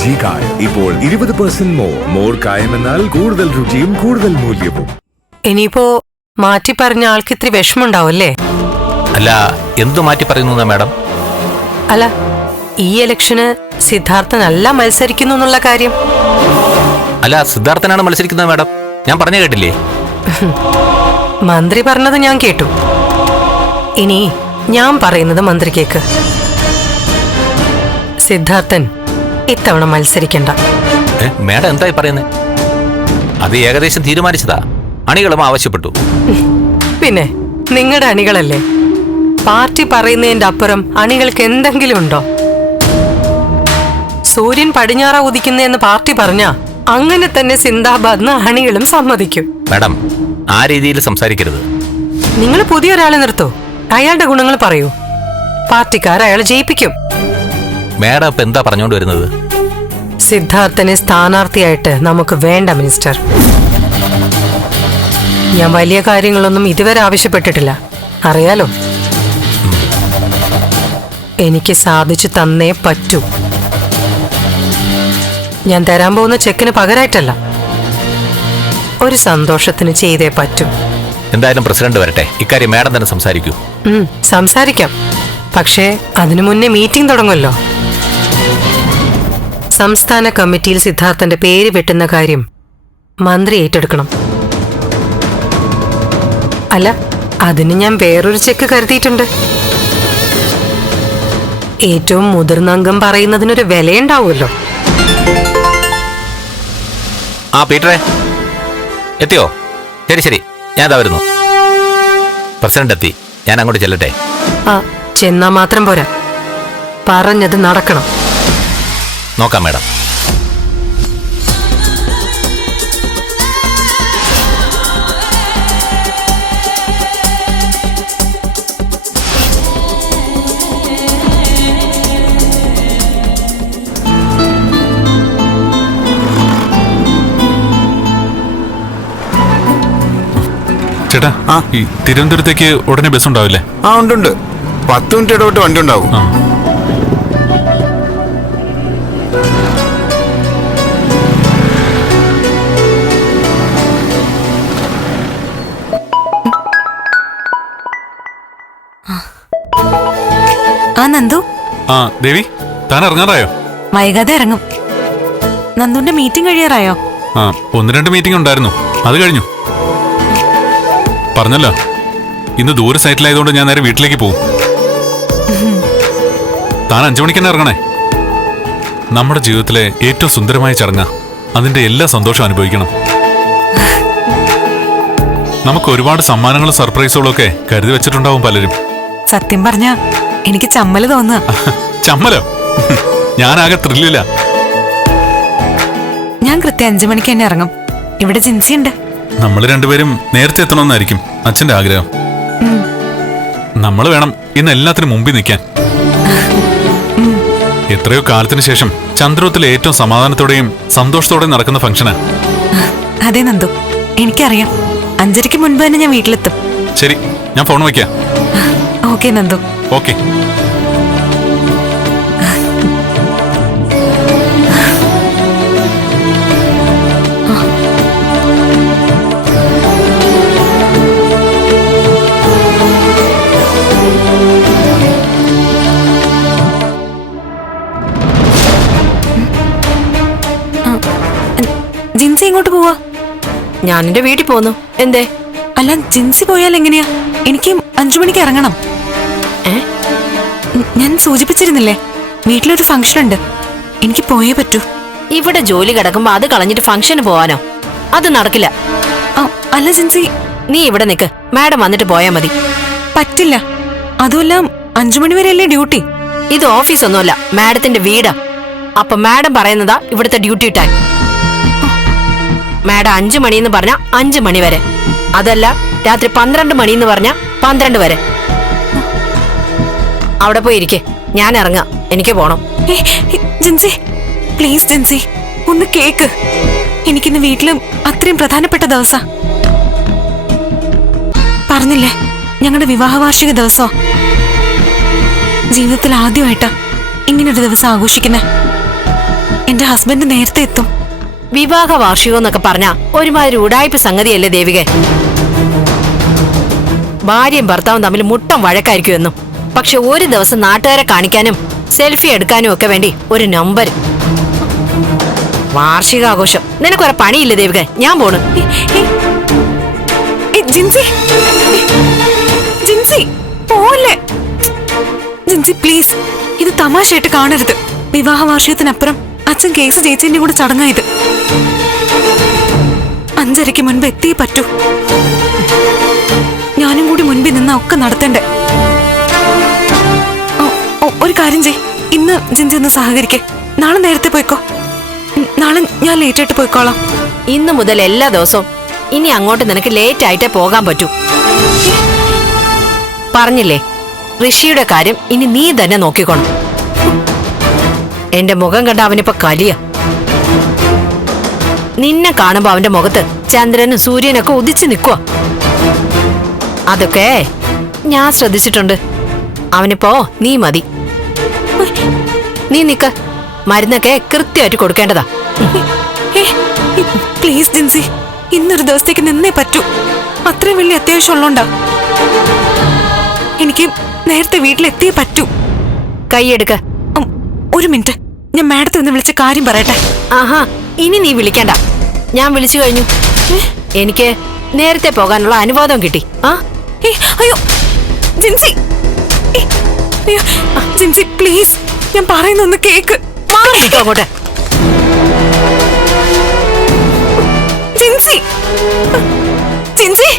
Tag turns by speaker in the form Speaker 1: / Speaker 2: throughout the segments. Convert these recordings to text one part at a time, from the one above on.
Speaker 1: G കായം ഇപ്പോൾ ഇരുപത് പെർസെന്റ് മോർ മോർ കായം എന്നാൽ കൂടുതൽ രുചിയും കൂടുതൽ മൂല്യവും.
Speaker 2: ഇനിയിപ്പോ മാറ്റി പറഞ്ഞ ആൾക്ക് ഇത്തിരി വിഷമുണ്ടാവും അല്ലേ
Speaker 3: അല്ല എന്തു മാറ്റി പറയുന്നു മാഡം?
Speaker 2: അല്ല ഈ ഇലക്ഷന് സിദ്ധാർത്ഥനല്ല മത്സരിക്കുന്നു എന്നുള്ള കാര്യം.
Speaker 3: അല്ല സിദ്ധാർത്ഥനാണ് മത്സരിക്കുന്നത് മാഡം. ഞാൻ പറഞ്ഞു കേട്ടില്ലേ?
Speaker 2: മന്ത്രി പറഞ്ഞത് ഞാൻ കേട്ടു. ഇനി ഞാൻ പറയുന്നത് മന്ത്രി കേക്ക് സിദ്ധാർത്ഥൻ ഇത്തവണ മത്സരിക്കണ്ട.
Speaker 3: മേഡം എന്തായി പറയുന്നത് അത് ഏകദേശം തീരുമാനിച്ചതാ. അണികളും ആവശ്യപ്പെട്ടു.
Speaker 2: പിന്നെ നിങ്ങളുടെ അണികളല്ലേ? പാർട്ടി പറയുന്നതിന്റെ അപ്പുറം അണികൾക്ക് എന്തെങ്കിലും ഉണ്ടോ? സൂര്യൻ പടിഞ്ഞാറ ഉദിക്കുന്നതെന്ന് പാർട്ടി പറഞ്ഞ അങ്ങനെ തന്നെ സിന്ദാബാദ്ന്ന് അണികളും സമ്മതിക്കും.
Speaker 3: മേഡം ആ രീതിയിൽ സംസാരിക്കരുത്.
Speaker 2: നിങ്ങൾ പുതിയ ഒരാളെ നിർത്തോ. അയാളുടെ ഗുണങ്ങൾ പറയൂ. പാർട്ടിക്കാർ അയാളെ ജയിപ്പിക്കും.
Speaker 3: മേഡം ഇപ്പൊ എന്താ പറഞ്ഞുകൊണ്ട് വരുന്നത്?
Speaker 2: സിദ്ധാർത്ഥനെ സ്ഥാനാർത്ഥിയായിട്ട് നമുക്ക് വേണ്ട മിനിസ്റ്റർ. ഞാൻ വലിയ കാര്യങ്ങളൊന്നും ഇതുവരെ ആവശ്യപ്പെട്ടിട്ടില്ല. അറിയാലോ? എനിക്ക് സാധിച്ചു തന്നേ പറ്റൂ. ഞാൻ തരാൻ പോകുന്ന ചെക്കിന് പകരമായിട്ടല്ല ഒരു സന്തോഷത്തിന് ചെയ്തേ പറ്റൂ.
Speaker 3: എന്തായാലും പ്രസിഡന്റ് വരട്ടെ. ഇക്കാര്യം മാഡം തന്നെ സംസാരിക്കൂ.
Speaker 2: സംസാരിക്കാം. പക്ഷേ അതിനു മുന്നേ മീറ്റിംഗ് തുടങ്ങുമല്ലോ. സംസ്ഥാന കമ്മിറ്റിയിൽ സിദ്ധാർത്ഥന്റെ പേര് വെട്ടുന്ന കാര്യം മന്ത്രി ഏറ്റെടുക്കണം. അല്ല അതിന് ഞാൻ വേറൊരു ചെക്ക് കരുതിയിട്ടുണ്ട്. ഏറ്റവും മുതിർന്ന അംഗം പറയുന്നതിനൊരു വിലയുണ്ടാവുമല്ലോ.
Speaker 3: ആ പീറ്ററെ. എത്തിയോ? ശരി ശരി. ഞാൻ ഇതാ വരുന്നു. പ്രസിഡന്റ് എത്തി. ഞാൻ അങ്ങോട്ട് ചെല്ലട്ടെ.
Speaker 2: ആ ചെന്നാ മാത്രം പോരാ. പറഞ്ഞത് നടക്കണം.
Speaker 3: നോക്കാം മാഡം.
Speaker 4: ചേട്ടാ ഈ തിരുവനന്തപുരത്തേക്ക് ഉടനെ ബസ് ഉണ്ടാവില്ലേ?
Speaker 5: ആ ഉണ്ട് ഉണ്ട്. പത്ത് മിനിറ്റ് ഇടപെട്ട് വണ്ടി ഉണ്ടാവും.
Speaker 4: ആ
Speaker 6: നന്ദു.
Speaker 4: ആ ദേവി താൻ ഇറങ്ങാറായോ?
Speaker 6: വൈകാതെ ഇറങ്ങും. നന്ദുന്റെ മീറ്റിംഗ് കഴിയാറായോ?
Speaker 4: ആ ഒന്ന് രണ്ട് മീറ്റിംഗ് ഉണ്ടായിരുന്നു. അത് കഴിഞ്ഞു. പറഞ്ഞല്ലോ ഇന്ന് ദൂര സൈറ്റിലായതുകൊണ്ട് ഞാൻ നേരെ വീട്ടിലേക്ക് പോകും. താൻ അഞ്ചു മണിക്ക് തന്നെ ഇറങ്ങണേ. നമ്മുടെ ജീവിതത്തിലെ ഏറ്റവും സുന്ദരമായ ചടങ്ങ. അതിന്റെ എല്ലാ സന്തോഷവും അനുഭവിക്കണം. നമുക്ക് ഒരുപാട് സമ്മാനങ്ങളും സർപ്രൈസുകളും ഒക്കെ കരുതി വെച്ചിട്ടുണ്ടാവും പലരും.
Speaker 6: സത്യം പറഞ്ഞ എനിക്ക് ചമ്മൽ തോന്നുക.
Speaker 4: ചമ്മലോ? ഞാനാകെ ത്രില്ലില്ല
Speaker 6: ഞാൻ കൃത്യം അഞ്ചു മണിക്ക് തന്നെ ഇറങ്ങും. ഇവിടെ ജിൻസി ഉണ്ട്
Speaker 4: നമ്മൾ രണ്ടുപേരും നേരത്തെ എത്തണമെന്നായിരിക്കും അച്ഛന്റെ ആഗ്രഹം. നമ്മൾ വേണം ഇന്ന് എല്ലാത്തിനും മുമ്പിൽ നിൽക്കാൻ. എത്രയോ കാലത്തിന് ശേഷം ചന്ദ്രത്തിൽ ഏറ്റവും സമാധാനത്തോടെയും സന്തോഷത്തോടെയും നടക്കുന്ന ഫംഗ്ഷനാ.
Speaker 6: അതെ നന്ദു. എനിക്കറിയാം. അഞ്ചരയ്ക്ക് മുൻപ് തന്നെ ഞാൻ വീട്ടിലെത്തും.
Speaker 4: ശരി ഞാൻ ഫോൺ വയ്ക്കാം.
Speaker 6: ഓക്കെ നന്ദു.
Speaker 4: ഓക്കെ.
Speaker 6: ജിൻസി എങ്ങോട്ട് പോവാ?
Speaker 2: ഞാൻ എന്റെ വീട്ടിൽ പോന്നു എന്തേ?
Speaker 6: അല്ല ജിൻസി പോയാൽ എങ്ങനെയാ? എനിക്ക് അഞ്ചു മണിക്ക് ഇറങ്ങണം. ഞാൻ സൂചിപ്പിച്ചിരുന്നില്ലേ? വീട്ടിലൊരു ഫംഗ്ഷൻ ഉണ്ട് എനിക്ക് പോയേ പറ്റൂ.
Speaker 7: ഇവിടെ ജോലി കിടക്കുമ്പോ അത് കളഞ്ഞിട്ട് ഫംഗ്ഷന് പോവാനോ? അത് നടക്കില്ല.
Speaker 6: അല്ല ജിൻസി.
Speaker 7: നീ ഇവിടെ നിക്ക്. മാഡം വന്നിട്ട് പോയാ മതി.
Speaker 6: പറ്റില്ല. അതുമല്ല അഞ്ചു മണി വരെയല്ലേ ഡ്യൂട്ടി?
Speaker 7: ഇത് ഓഫീസ് ഒന്നുമല്ല മാഡത്തിന്റെ വീടാ. അപ്പൊ മാഡം പറയുന്നതാ ഇവിടുത്തെ ഡ്യൂട്ടി ടൈം. മാഡം അഞ്ചു മണിന്ന് പറഞ്ഞ അഞ്ചു മണി വരെ. അതല്ല രാത്രി പന്ത്രണ്ട് മണിന്ന് പറഞ്ഞ പന്ത്രണ്ട് വരെ. അവിടെ പോയി ഇരിക്കെ. ഞാൻ ഇറങ്ങാം. എനിക്ക് പോണം.
Speaker 6: ജിൻസി പ്ലീസ് ജിൻസി ഒന്ന് കേക്ക്. എനിക്കിന്ന് വീട്ടിലും അത്രയും പ്രധാനപ്പെട്ട ദിവസ. പറഞ്ഞില്ലേ ഞങ്ങളുടെ വിവാഹ വാർഷിക ദിവസോ? ജീവിതത്തിൽ ആദ്യമായിട്ടാ ഇങ്ങനൊരു ദിവസം ആഘോഷിക്കുന്നേ. എന്റെ ഹസ്ബൻഡ് നേരത്തെ എത്തും.
Speaker 7: വിവാഹ വാർഷികം എന്നൊക്കെ പറഞ്ഞ ഒരുമാതിരി ഉടായ്പ സംഗതിയല്ലേ ദേവികെ? ഭാര്യയും ഭർത്താവും തമ്മിൽ മുട്ടം വഴക്കായിരിക്കും എന്നും. പക്ഷെ ഒരു ദിവസം നാട്ടുകാരെ കാണിക്കാനും സെൽഫി എടുക്കാനും ഒക്കെ വേണ്ടി ഒരു നമ്പർ വാർഷികാഘോഷം. നിനക്കൊരു പണിയില്ല ദേവിക ഞാൻ പോണു.
Speaker 6: ജിൻസി. ജിൻസി ജിൻസി പ്ലീസ് ഇത് തമാശയായിട്ട് കാണരുത്. വിവാഹ വാർഷികത്തിനപ്പുറം അച്ഛൻ കേസ് ജയിച്ചതിന്റെ കൂടെ ചടങ്ങായത് അഞ്ചരയ്ക്ക് മുൻപ് എത്തിയേ പറ്റൂ. ഞാനും കൂടി മുൻപിൽ നിന്ന ഒക്കെ നടത്തണ്ടേ. ഒരു കാര്യം ചെയ് ഇന്ന് ജിൻജി ഒന്ന് സഹകരിക്കേ. നാളെ നേരത്തെ പോയിക്കോ. നാളെ ഞാൻ ലേറ്റ് ആയിട്ട് പോയിക്കോളാം.
Speaker 7: ഇന്ന് മുതൽ എല്ലാ ദിവസവും ഇനി അങ്ങോട്ട് നിനക്ക് ലേറ്റ് ആയിട്ടേ പോകാൻ പറ്റൂ. പറഞ്ഞില്ലേ ഋഷിയുടെ കാര്യം ഇനി നീ തന്നെ നോക്കിക്കോണം. എന്റെ മുഖം കണ്ട അവനിപ്പോ കലിയ. നിന്നെ കാണുമ്പോ അവന്റെ മുഖത്ത് ചന്ദ്രനും സൂര്യനൊക്കെ ഉദിച്ചു നിൽക്കുക അതൊക്കെ ഞാൻ ശ്രദ്ധിച്ചിട്ടുണ്ട്. അവനിപ്പോ നീ മതി. നീ നിക്ക. മരുന്നൊക്കെ കൃത്യമായിട്ട് കൊടുക്കേണ്ടതാ.
Speaker 6: പ്ലീസ് ജിൻസി. ഇന്നൊരു ദിവസത്തേക്ക് നിന്നേ പറ്റൂ. അത്രയും വലിയ അത്യാവശ്യം ഉള്ളോണ്ടാ. എനിക്ക് നേരത്തെ വീട്ടിലെത്തിയേ പറ്റൂ.
Speaker 7: കൈയെടുക്ക
Speaker 6: ഒരു മിനിറ്റ്. ഞാൻ മാഡത്തെ ഒന്ന് വിളിച്ച കാര്യം പറയട്ടെ.
Speaker 7: ആഹാ ഇനി നീ വിളിക്കണ്ട. ഞാൻ വിളിച്ചു കഴിഞ്ഞു. എനിക്ക് നേരത്തെ പോകാനുള്ള അനുവാദം കിട്ടി. ആ?
Speaker 6: അയ്യോ ജിൻസി. ജിൻസി പ്ലീസ് ഞാൻ പറയുന്ന ഒന്ന് കേക്ക്
Speaker 7: അങ്ങോട്ട്.
Speaker 6: ജിൻസി ജിൻസി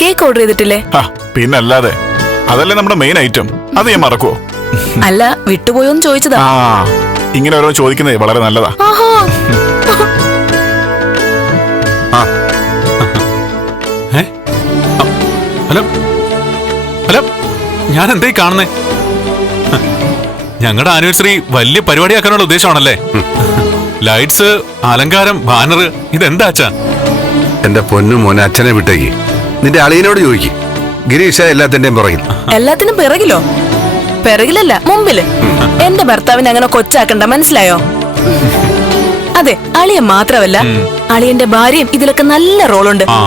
Speaker 8: കേക്ക് ഓർഡർ ചെയ്തിട്ടില്ലേ?
Speaker 5: പിന്നല്ലാതെ. അതല്ലേ നമ്മുടെ മെയിൻ ഐറ്റം അത് ഞാൻ മറക്കുവോ?
Speaker 8: അല്ല വിട്ടുപോയോന്ന് ചോദിച്ചതാ.
Speaker 5: ഇങ്ങനെ ഓരോ ചോദിക്കുന്നത് വളരെ നല്ലതാ.
Speaker 4: ഹലോ? ഹലോ? ഞാൻ എന്തേ കാണുന്നേ? ഞങ്ങളുടെ ആനിവേഴ്സറി വലിയ പരിപാടിയാക്കാനുള്ള ഉദ്ദേശമാണല്ലേ? ലൈറ്റ്സ് അലങ്കാരം ബാനർ ഇതെന്താ അച്ഛാ?
Speaker 9: എന്റെ പൊന്നു മോനെ അച്ഛനെ വിട്ടേക്ക്. നിന്റെ അളിയനോട് ചോദിക്കും. ഗിരീഷ എല്ലാത്തിന്റെയും പുറകിൽ.
Speaker 8: എല്ലാത്തിനും പിറകിലോ? പിറകിലല്ല മുമ്പിൽ. എന്റെ ഭർത്താവിനെ അങ്ങനെ കൊച്ചാക്കണ്ട മനസ്സിലായോ? അതെ അളിയൻ മാത്രമല്ല അളിയന്റെ ഭാര്യയും ഇതിലൊക്കെ നല്ല റോളുണ്ട്.
Speaker 4: ആ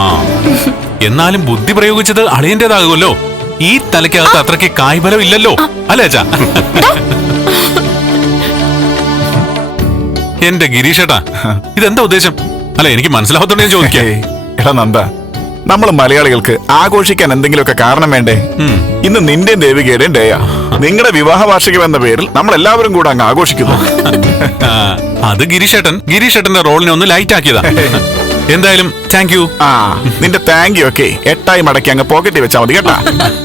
Speaker 4: എന്നാലും ബുദ്ധി പ്രയോഗിച്ചത് അളിയന്റേതാകുമല്ലോ. ഈ തലയ്ക്കകത്ത് അത്രയ്ക്ക് കായ്ഫലം ഇല്ലല്ലോ. അല്ലേ അച്ഛാ? എന്റെ ഗിരീഷേട്ടാ ഇതെന്താ ഉദ്ദേശം? അല്ല എനിക്ക് മനസ്സിലാവത്തോണ്ട് ഞാൻ ചോദിക്കാം.
Speaker 5: ഏയ്, എടാ നന്ദ നമ്മൾ മലയാളികൾക്ക് ആഘോഷിക്കാൻ എന്തെങ്കിലുമൊക്കെ കാരണം വേണ്ടേ. ഇന്ന് നിന്റെ ദേവികയുടെയും ഡേയാ നിങ്ങളുടെ വിവാഹ വാർഷികം എന്ന പേരിൽ നമ്മൾ എല്ലാവരും കൂടെ അങ്ങ് ആഘോഷിക്കുന്നു.
Speaker 4: ആ, അത് ഗിരീഷേട്ടൻ. ഗിരീഷേട്ടന്റെ റോളിനെ ഒന്ന് ലൈറ്റ് ആക്കിയതാ. എന്തായാലും താങ്ക് യു
Speaker 5: ആ നിന്റെ താങ്ക് യു ഒക്കെ എട്ടായി മടക്കി അങ്ങ് പോക്കറ്റിൽ വെച്ചാൽ മതി കേട്ടാ.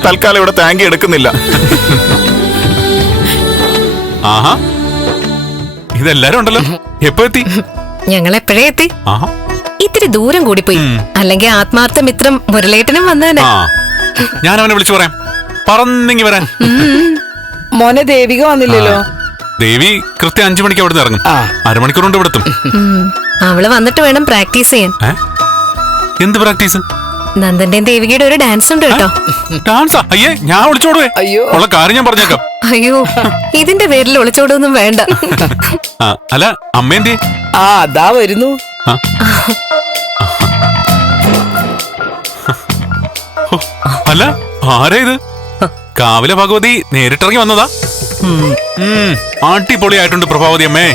Speaker 5: തൽക്കാലം ഇവിടെ താങ്ക് യു എടുക്കുന്നില്ല.
Speaker 4: ആഹാ. ഇതെല്ലാരും ഉണ്ടല്ലോ. എപ്പോ എത്തി?
Speaker 2: ഞങ്ങൾ എപ്പോഴേ എത്തി?
Speaker 4: ആഹാ.
Speaker 2: ഇത്തിരി ദൂരം കൂടിപ്പോയി.
Speaker 4: പോയി
Speaker 2: അല്ലെങ്കിൽ ആത്മാർത്ഥ മിത്രം മുരളേട്ടനും വന്നേനെ.
Speaker 4: ഞാൻ അവനെ വിളിച്ചു പറയാം. പറന്നിങ്ങി വരാൻ.
Speaker 10: മോനെ ദേവിക വന്നില്ലല്ലോ.
Speaker 4: ദേവി കൃത്യം അഞ്ചു മണിക്ക് അവിടെ ഇറങ്ങും. അരമണിക്കൂർ കൊണ്ട് ഇവിടെ എത്തും
Speaker 2: അവൾ വന്നിട്ട് വേണം പ്രാക്ടീസ് ചെയ്യാൻ?
Speaker 4: എന്ത് പ്രാക്ടീസ്?
Speaker 2: നന്ദന്റെയും ദേവികയുടെ ഒരു ഡാൻസ് ഉണ്ട് കേട്ടോ.
Speaker 4: ഡാൻസാ? അയ്യേ ഞാൻ വിളിച്ചോടുവേ
Speaker 10: അയ്യോ.
Speaker 4: ഉള്ള കാര്യം ഞാൻ പറഞ്ഞേക്കാം.
Speaker 2: അയ്യോ ഇതിന്റെ പേരിൽ ഒളിച്ചോടൊന്നും വേണ്ട.
Speaker 4: അല്ല അമ്മേന്റെ
Speaker 10: ആ അതാ വരുന്നു.
Speaker 4: അല്ല ആരാ ഇത്? കാവിലെ ഭഗവതി നേരിട്ടിറങ്ങി വന്നതാ. ആട്ടിപ്പൊളിയായിട്ടുണ്ട് അടിപൊളിയായിട്ടുണ്ട് പ്രഭാവതി അമ്മേ.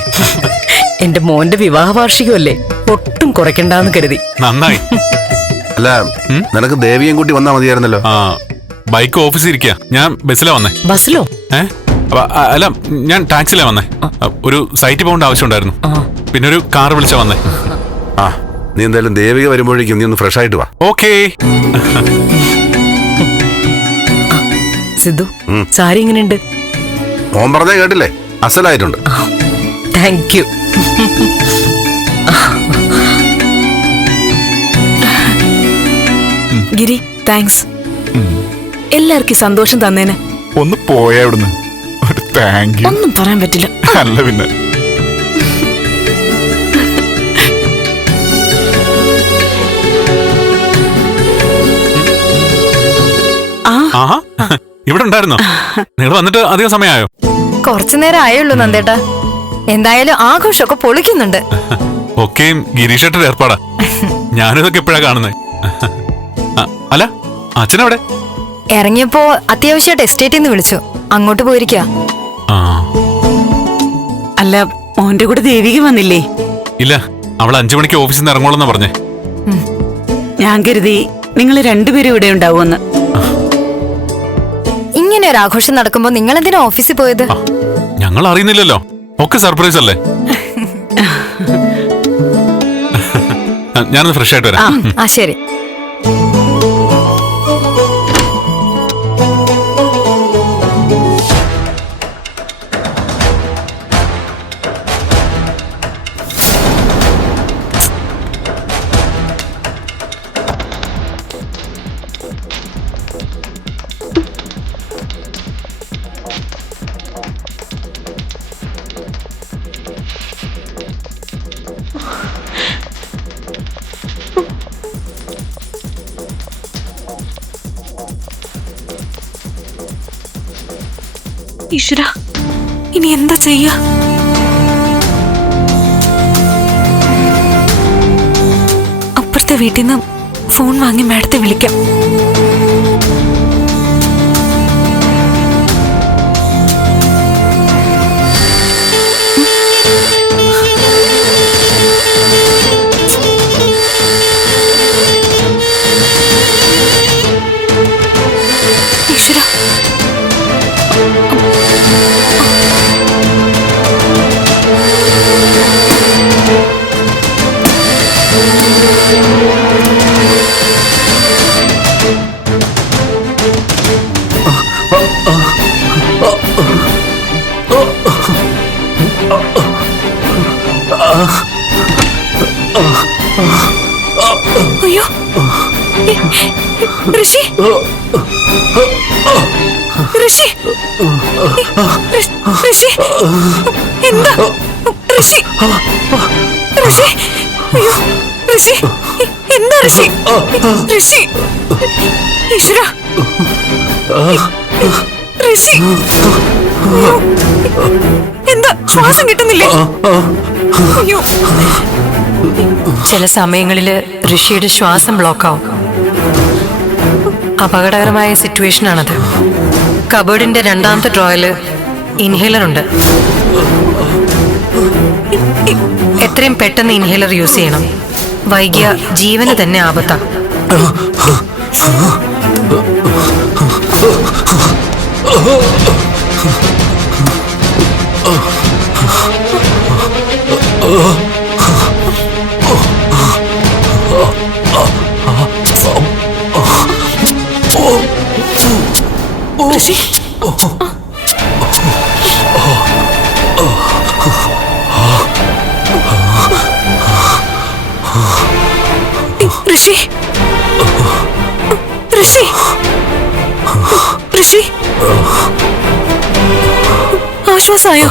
Speaker 10: എന്റെ മോന്റെ വിവാഹ വാർഷികമല്ലേ ഒട്ടും കുറയ്ക്കണ്ടെന്ന് കരുതി.
Speaker 4: നന്നായി.
Speaker 11: അല്ല നിനക്ക് ദേവിയും കൂട്ടി വന്നാ മതിയായിരുന്നല്ലോ.
Speaker 4: ആ ബൈക്ക് ഓഫീസിൽ ഇരിക്കുക ഞാൻ ബസ്സിലാ വന്നേ.
Speaker 2: ബസ്സിലോ?
Speaker 4: ഏ? അല്ല ഞാൻ ടാക്സിലാ വന്നേ. ഒരു സൈറ്റിൽ പോകേണ്ട ആവശ്യമുണ്ടായിരുന്നു. പിന്നെ ഒരു കാർ വിളിച്ചാ വന്നേ.
Speaker 11: ആ നീ എന്തായാലും ദേവിക വരുമ്പോഴേക്കും നീ ഒന്ന് ഫ്രഷ് ആയിട്ട് വാ.
Speaker 4: ഓക്കേ
Speaker 2: സിദ്ധു
Speaker 11: ഉം.
Speaker 2: സാരി ഇങ്ങനെയുണ്ട്
Speaker 11: മോൻ പറഞ്ഞേ കേട്ടില്ലേ? അസലായിട്ടുണ്ട്.
Speaker 2: താങ്ക് യു
Speaker 8: ഗിരി താങ്ക്സ് എല്ലാവർക്കും സന്തോഷം തന്നേനെ.
Speaker 5: ഒന്ന് പോയാ ഇവിടുന്ന് ഒരു താങ്ക് യു
Speaker 8: ഒന്നും പറയാൻ പറ്റില്ല.
Speaker 5: അല്ല പിന്നെ.
Speaker 4: ആഹാ. ഇവിടെ ഉണ്ടായിരുന്നോ? നിങ്ങൾ വന്നിട്ട് അധികം സമയമായോ?
Speaker 12: കുറച്ചു നേരം ആയുള്ളൂ നന്ദേട്ടാ. എന്തായാലും ആഘോഷമൊക്കെ പൊളിക്കുന്നുണ്ട്.
Speaker 4: ഒക്കെയും ഗിരീഷേട്ടന്റെ ഏർപ്പാടാ. ഞാനിതൊക്കെ എപ്പോഴാ കാണുന്നത് അല്ല അച്ഛനവിടെ?
Speaker 12: ഇറങ്ങിയപ്പോ അത്യാവശ്യമായിട്ട് എസ്റ്റേറ്റിൽ നിന്ന് വിളിച്ചു. അങ്ങോട്ട് പോയിരിക്ക.
Speaker 4: ആ.
Speaker 13: അല്ല മോന്റെ കൂടെ ദേവിക വന്നില്ലേ?
Speaker 4: ഇല്ല അവൾ അഞ്ചു മണിക്ക് ഓഫീസിൽ നിന്ന് ഇറങ്ങോളെന്നാ പറഞ്ഞേ.
Speaker 13: ഞാൻ കരുതി നിങ്ങൾ രണ്ടുപേരും ഇവിടെ ഉണ്ടാവുമെന്ന്.
Speaker 12: ഇങ്ങനെ ഒരു ആഘോഷം നടക്കുമ്പോ നിങ്ങൾ എന്തിനാ ഓഫീസിൽ പോയത്?
Speaker 4: ഞങ്ങൾ അറിയുന്നില്ലല്ലോ ഒക്കെ സർപ്രൈസ് അല്ലേ? ഞാനൊന്ന് ഫ്രഷ് ആയിട്ട് വരാം
Speaker 12: ആ ശരി.
Speaker 6: ചെയ്യാ? അപ്പുറത്തെ വീട്ടിൽ നിന്ന് ഫോൺ വാങ്ങി മാഡത്തെ വിളിക്കാം. ഋഷി. ഋഷി. ഋഷി. എന്താ? ഋഷി. ഋഷി. അയ്യോ ഋഷി. എന്താ ഋഷി? ഋഷി. ഈശ്വര. ഋഷി. എന്താ? ശ്വാസം കിട്ടുന്നില്ലേ? അയ്യോ.
Speaker 2: ചില സമയങ്ങളിൽ ഋഷിയുടെ ശ്വാസം ബ്ലോക്കാവും അപകടകരമായ സിറ്റുവേഷൻ ആണത് കബേർഡിന്റെ രണ്ടാമത്തെ ഡ്രോയിൽ ഇൻഹേലർ ഉണ്ട് എത്രയും പെട്ടെന്ന് ഇൻഹേലർ യൂസ് ചെയ്യണം. വൈകിയ ജീവന് തന്നെ ആപത്താ.
Speaker 6: ഋഷി ഋഷി ഋഷി ഋഷി ആശ്വാസായോ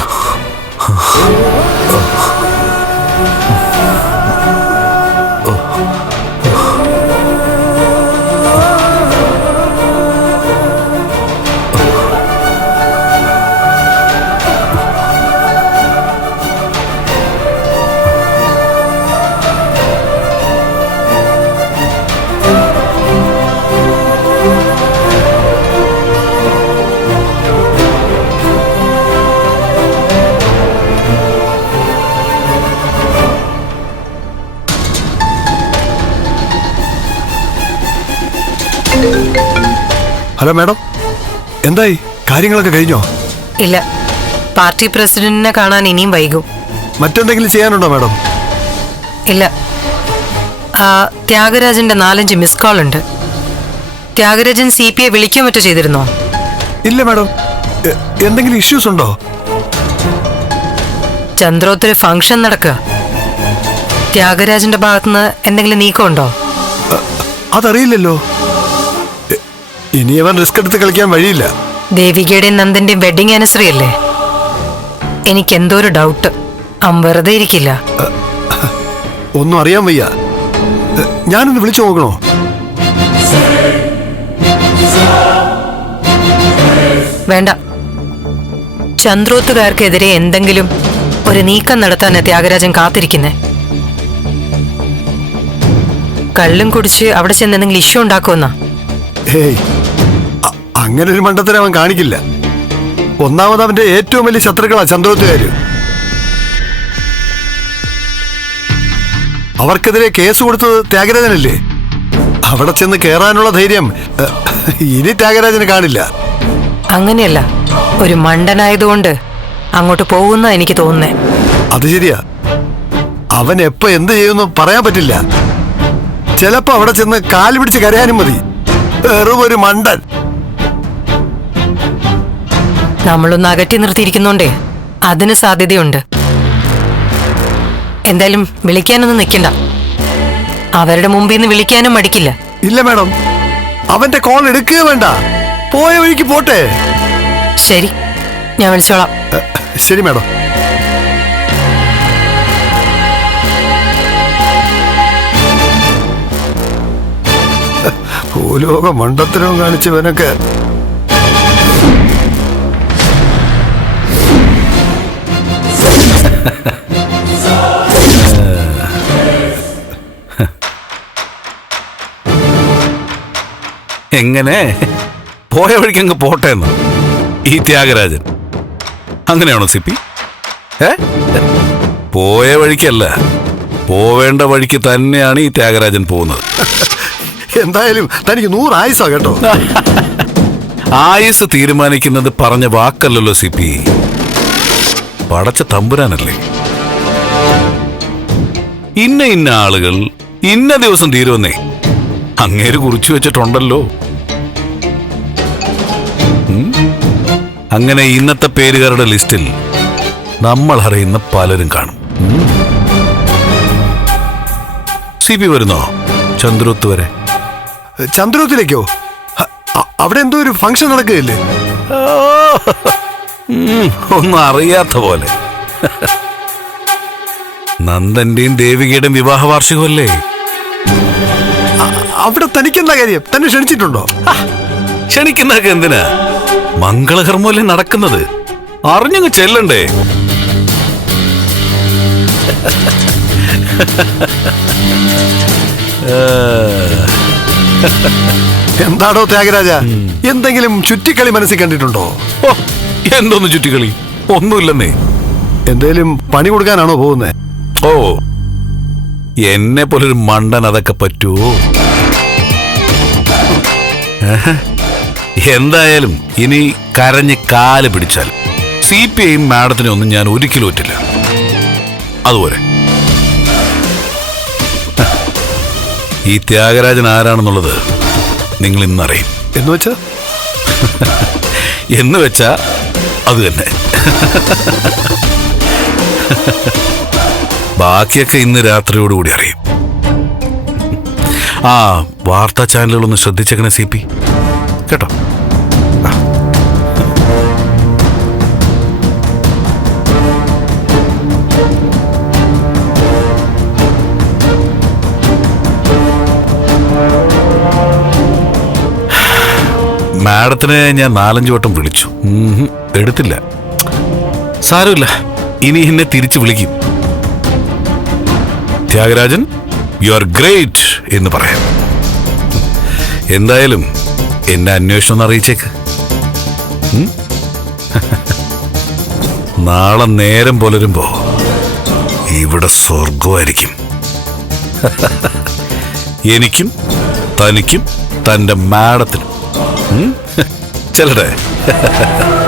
Speaker 9: ഹലോ മാഡം. എന്തായി? കാര്യങ്ങളൊക്കെ കഴിഞ്ഞോ?
Speaker 2: ഇല്ല. പാർട്ടി പ്രസിഡന്റിനെ കാണാൻ ഇനിയും വൈകും.
Speaker 9: മറ്റെന്തെങ്കിലും ചെയ്യാനുണ്ടോ മാഡം?
Speaker 2: ഇല്ല. ത്യാഗരാജന്റെ നാലഞ്ച് മിസ് കോൾ ഉണ്ട് ത്യാഗരാജൻ സി പി ഐ വിളിക്കാൻ മറ്റോ ചെയ്തിരുന്നോ?
Speaker 9: ഇല്ല മാഡം. എന്തെങ്കിലും ഇഷ്യൂസ് ഉണ്ടോ?
Speaker 2: ചന്ദ്രോത്തൊരു ഫംഗ്ഷൻ നടക്കുക. ത്യാഗരാജന്റെ ഭാഗത്തുനിന്ന് എന്തെങ്കിലും നീക്കമുണ്ടോ?
Speaker 9: അതറിയില്ലല്ലോ. ഇനി അവൻ റിസ്ക് എടുത്ത് കളിക്കാൻ വഴിയില്ല.
Speaker 2: ദേവികയുടെയും നന്ദന്റെയും വെഡിങ് ആനിവേഴ്സറി അല്ലേ? എനിക്ക് എന്തോ ഒരു ഡൗട്ട് അവൻ വെറുതെ ഇരിക്കില്ല.
Speaker 9: ഒന്നും അറിയാൻ വയ്യ. ഞാനൊന്ന് വിളിച്ചു നോക്കണോ?
Speaker 2: വേണ്ട. ചന്ദ്രോത്തുകാർക്കെതിരെ എന്തെങ്കിലും ഒരു നീക്കം നടത്താനാ ത്യാഗരാജൻ കാത്തിരിക്കുന്നേ. കള്ളും കുടിച്ച് അവിടെ ചെന്ന് എന്തെങ്കിലും ഇഷ്യൂ ഉണ്ടാക്കുമെന്നാ?
Speaker 9: ഹേയ് അങ്ങനെ ഒരു മണ്ടത്തരം അവൻ കാണിക്കില്ല. ഒന്നാമത് അവന്റെ ഏറ്റവും വലിയ ശത്രുക്കളാ ചന്ദ്രോത്തുകാര്. അവർക്കെതിരെ കേസ് കൊടുത്തത് ത്യാഗരാജനല്ലേ? അവിടെ ചെന്ന് കേറാനുള്ള ധൈര്യം ഇനി ത്യാഗരാജന് കാണില്ല.
Speaker 2: അങ്ങനെയല്ല ഒരു മണ്ടനായതുകൊണ്ട് അങ്ങോട്ട് പോകുന്ന എനിക്ക് തോന്നുന്നേ.
Speaker 9: അത് ശരിയാ. അവൻ എപ്പോ എന്ത് ചെയ്യുമെന്ന് പറയാൻ പറ്റില്ല. ചിലപ്പോ അവിടെ ചെന്ന് കാൽ പിടിച്ച് കരയാനും മതി. വെറും ഒരു മണ്ടൻ.
Speaker 2: നമ്മളൊന്ന് അകറ്റി നിർത്തിയിരിക്കുന്നോണ്ടേ. അതിന് സാധ്യതയുണ്ട്. എന്തായാലും വിളിക്കാനൊന്നും നിൽക്കണ്ട. അവരുടെ മുമ്പിൽ നിന്ന് വിളിക്കാനും മടിക്കില്ല.
Speaker 9: ഇല്ല മാഡം. അവന്റെ കോൾ എടുക്കുക വേണ്ട. പോയ വഴിക്ക് പോട്ടെ.
Speaker 2: ശരി. ഞാൻ വിളിച്ചോളാം.
Speaker 9: ശരി മാഡം. ഭൂലോക മണ്ടത്തരവും കാണിച്ചവനൊക്കെ
Speaker 14: എങ്ങനെ? പോയ വഴിക്ക് അങ്ങ് പോട്ടെ എന്ന്. ഈ ത്യാഗരാജൻ. അങ്ങനെയാണോ സിപ്പി? ഏ? പോയ വഴിക്കല്ല. പോവേണ്ട വഴിക്ക് തന്നെയാണ് ഈ ത്യാഗരാജൻ പോകുന്നത്.
Speaker 9: എന്തായാലും തനിക്ക് നൂറ് ആയുസാ കേട്ടോ.
Speaker 14: ആയുസ് തീരുമാനിക്കുന്നത് പറഞ്ഞ വാക്കല്ലല്ലോ സിപ്പി. പടച്ച തമ്പുരാനല്ലേ? ഇന്ന ഇന്ന ആളുകൾ ഇന്ന ദിവസം തീരുമെന്നേ. അങ്ങേര് കുറിച്ചു വെച്ചിട്ടുണ്ടല്ലോ. അങ്ങനെ ഇന്നത്തെ പേരുകാരുടെ ലിസ്റ്റിൽ നമ്മൾ അറിയുന്ന പലരും കാണും. സി പി വരുന്നോ? ചന്ദ്രോത്ത് വരെ.
Speaker 9: ചന്ദ്രത്തിലേക്കോ? അവിടെ എന്തോ ഒരു ഫംഗ്ഷൻ നടക്കുകയല്ലേ?
Speaker 14: ഒന്നും അറിയാത്ത പോലെ. നന്ദന്റെയും ദേവികയുടെയും വിവാഹ വാർഷികമല്ലേ?
Speaker 9: അവിടെ തനിക്കെന്താ കാര്യം? തന്നെ ക്ഷണിച്ചിട്ടുണ്ടോ?
Speaker 14: ക്ഷണിക്കുന്നതൊക്കെ എന്തിനാ? മംഗളകർമ്മല്ലേ നടക്കുന്നത്? അറിഞ്ഞങ്ങ് ചെല്ലണ്ടേ?
Speaker 9: എന്താണോ ത്യാഗരാജ? എന്തെങ്കിലും ചുറ്റിക്കളി മനസ്സിൽ കണ്ടിട്ടുണ്ടോ?
Speaker 14: എന്തോന്ന് ചുറ്റിക്കളി? ഒന്നുമില്ലെന്നേ.
Speaker 9: എന്തേലും പണി കൊടുക്കാനാണോ പോകുന്നേ?
Speaker 14: ഓ എന്നെ പോലൊരു മണ്ടൻ അതൊക്കെ പറ്റുമോ എന്തായാലും ഇനി കരഞ്ഞ് കാൽ പിടിച്ചാൽ സി പി ഐ മാഡത്തിനെ ഒന്നും ഞാൻ ഒരിക്കലും ഒറ്റില്ല. അതുപോലെ. ഈ ത്യാഗരാജൻ ആരാണെന്നുള്ളത് നിങ്ങൾ ഇന്നറിയും
Speaker 9: എന്ന് വെച്ചാ?
Speaker 14: എന്ന് വെച്ചാ അത് തന്നെ. ബാക്കിയൊക്കെ ഇന്ന് രാത്രിയോടുകൂടി അറിയും. ആ വാർത്താ ചാനലുകളൊന്ന് ശ്രദ്ധിച്ചേക്കണേ സി പി. കേട്ടോ? മാഡത്തിനെ ഞാൻ നാലഞ്ച് വട്ടം വിളിച്ചു. എടുത്തില്ല. സാരമില്ല. ഇനി എന്നെ തിരിച്ചു വിളിക്കും. ത്യാഗരാജൻ യു ആർ ഗ്രേറ്റ് എന്ന് പറയാം. എന്തായാലും എന്നെ അന്വേഷണം ഒന്ന് അറിയിച്ചേക്ക്. നാളെ നേരം പുലരുമ്പോ ഇവിടെ സ്വർഗമായിരിക്കും എനിക്കും തനിക്കും തന്റെ ha ഉം?